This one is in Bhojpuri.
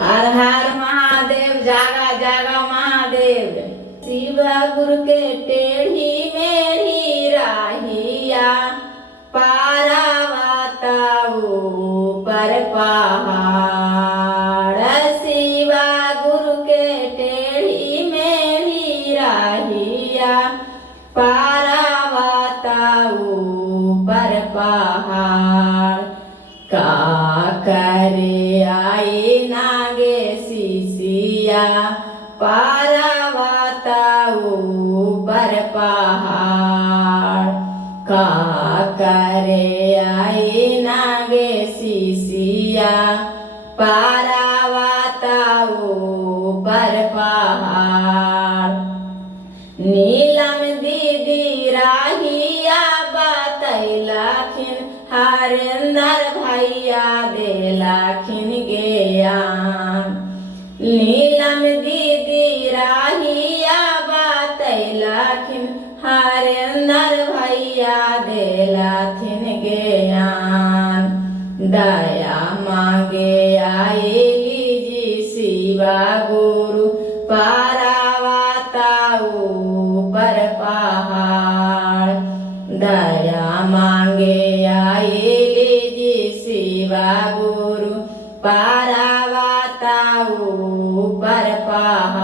हर हर महादेव, जागा जागा महादेव। शिव गुरु के टेढ़ी मेढ़ी राहिया, पारावाताऊ पर पहाड़। शिव गुरु के टेढ़ी मेढ़ी राहिया, पारावाताऊ पर पहाड़। का करे आई नागे शिशिया, पारावाताऊ पर पहाड़। का करे आई नागे शिशिया, पारावाताऊ पर पहाड़। नीलम दीदी राहिया बतैलखिन, हरेंद्र भैया देलखिन ज्ञान। नीलम दीदी राहिया बतैलखिन, हरेंद्र भैया देलखिन ज्ञान। दया मांगे आइली जी शिव गुरु, पारावाताऊ पर पहाड़। दया मांगे आइली जी शिव गुरु, पारावाताऊ पर पहाड़।